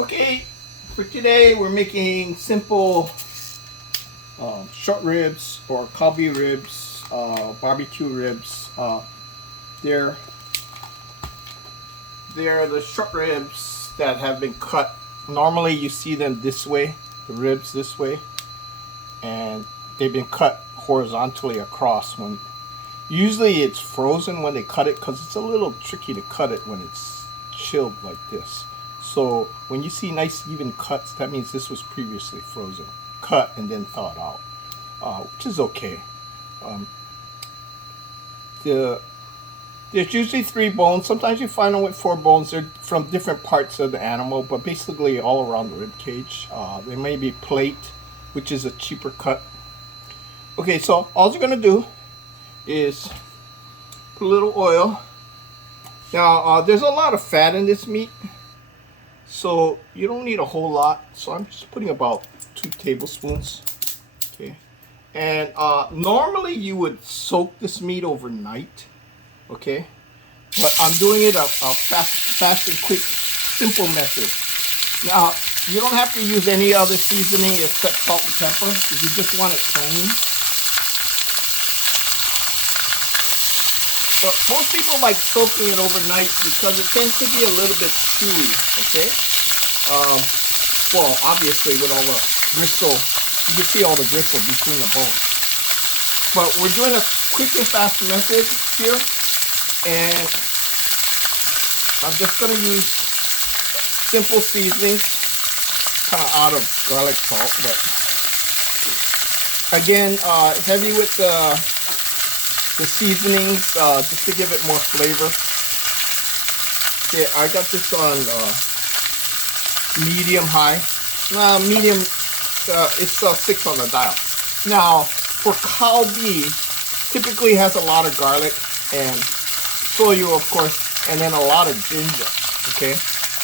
Okay, for today we're making simple short ribs or Kalbi ribs, barbecue ribs. They're the short ribs that have been cut. Normally you see them this way, the ribs this way, and they've been cut horizontally across. When usually it's frozen when they cut it because it's a little tricky to cut it when it's chilled like this. So when you see nice even cuts, that means this was previously frozen, cut and then thawed out, which is okay. There's usually 3 bones. Sometimes you find them with 4 bones. They're from different parts of the animal, but basically all around the rib cage. There may be plate, which is a cheaper cut. Okay, so all you're gonna do is put a little oil. Now there's a lot of fat in this meat, so you don't need a whole lot. So I'm just putting about 2 tablespoons. Okay, and normally you would soak this meat overnight. Okay, but I'm doing it a fast and quick, simple method. Now you don't have to use any other seasoning except salt and pepper if you just want it plain. But most people like soaking it overnight because it tends to be a little bit chewy, okay? Well, obviously with all the gristle, you can see all the gristle between the bones. But we're doing a quick and fast method here, and I'm just going to use simple seasonings, kind of out of garlic salt, but again, heavy with the seasonings, just to give it more flavor. Okay, I got this on medium high. Medium, it's 6 on the dial. Now, for Kalbi, typically has a lot of garlic and shoyue, of course, and then a lot of ginger. Okay,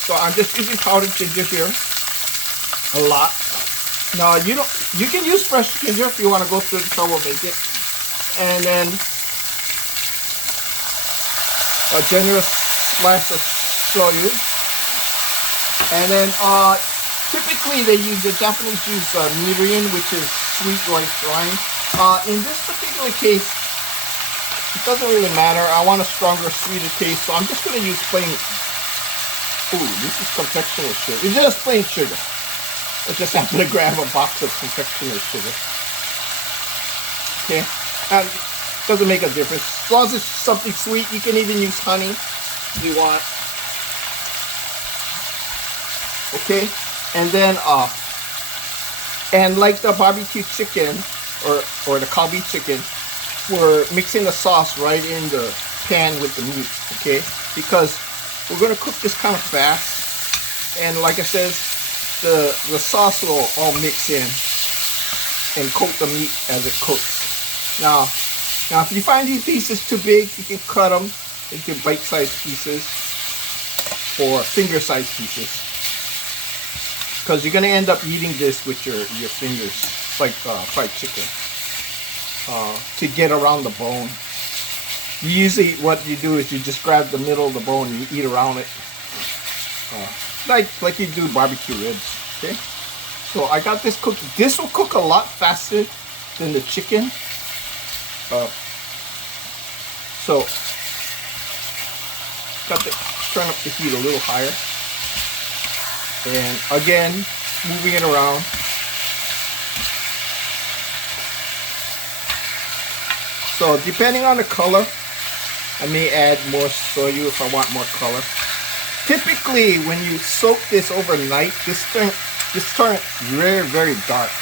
so I'm just using powdered ginger here, a lot. Now you can use fresh ginger if you want to go through the trouble make it, and then a generous slice of shoyue, and then typically the Japanese use murin, which is sweet rice brine. In this particular case, it doesn't really matter. I want a stronger, sweeter taste, so I'm just going to use plain. Ooh, this is confectioner sugar. It's just plain sugar. I just happen to grab a box of confectioner sugar. Okay, and doesn't make a difference. As long as it's something sweet, you can even use honey if you want. Okay, and then and like the barbecue chicken or the Kalbi chicken, we're mixing the sauce right in the pan with the meat. Okay, because we're gonna cook this kind of fast, and like I said, the sauce will all mix in and coat the meat as it cooks. Now if you find these pieces too big, you can cut them into bite-sized pieces or finger-sized pieces, because you're going to end up eating this with your fingers, like fried chicken, to get around the bone. Usually what you do is you just grab the middle of the bone and you eat around it, like you do barbecue ribs. Okay, so I got this cooked. This will cook a lot faster than the chicken. So got to turn up the heat a little higher, and again moving it around. So depending on the color, I may add more shoyue if I want more color. Typically when you soak this overnight, this turns very, very dark.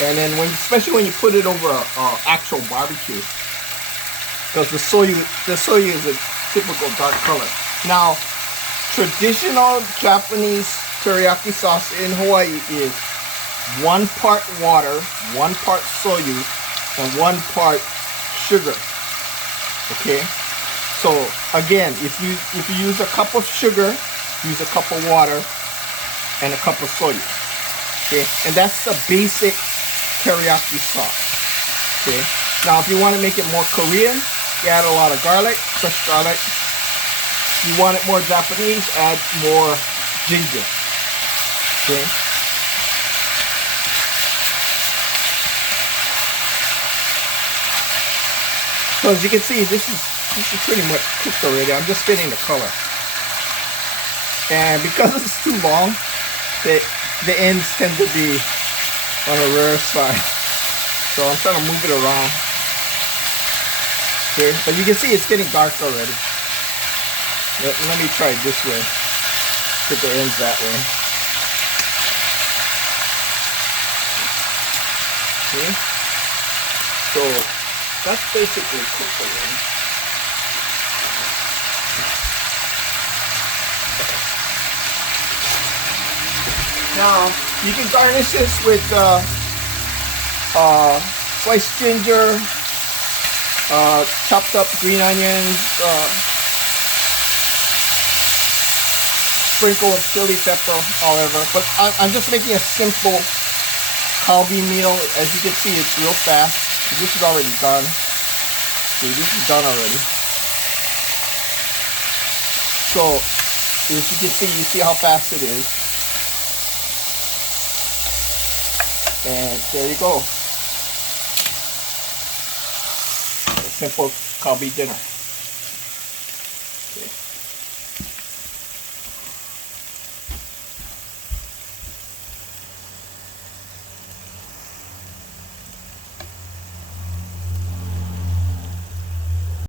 And then especially when you put it over a actual barbecue, because the shoyue is a typical dark color. Now, traditional Japanese teriyaki sauce in Hawaii is 1 part water, 1 part shoyue, and 1 part sugar. Okay, so again, if you use a cup of sugar, use a cup of water, and a cup of shoyue. Okay, and that's the basic teriyaki sauce. Okay, now if you want to make it more Korean, you add a lot of garlic, fresh garlic. If you want it more Japanese, add more ginger. Okay. So as you can see, this is pretty much cooked already. I'm just getting the color. And because it's too long, the ends tend to be on the rare side. So I'm trying to move it around. Okay, but you can see it's getting dark already. Let me try it this way. Put the ends that way. Okay. So that's basically cooked already. Now you can garnish this with sliced ginger, chopped up green onions, sprinkle of chili pepper, however. But I'm just making a simple Kalbi meal. As you can see, it's real fast. This is already done. See, this is done already. So, as you can see, you see how fast it is. And there you go. A simple Kalbi dinner. Okay.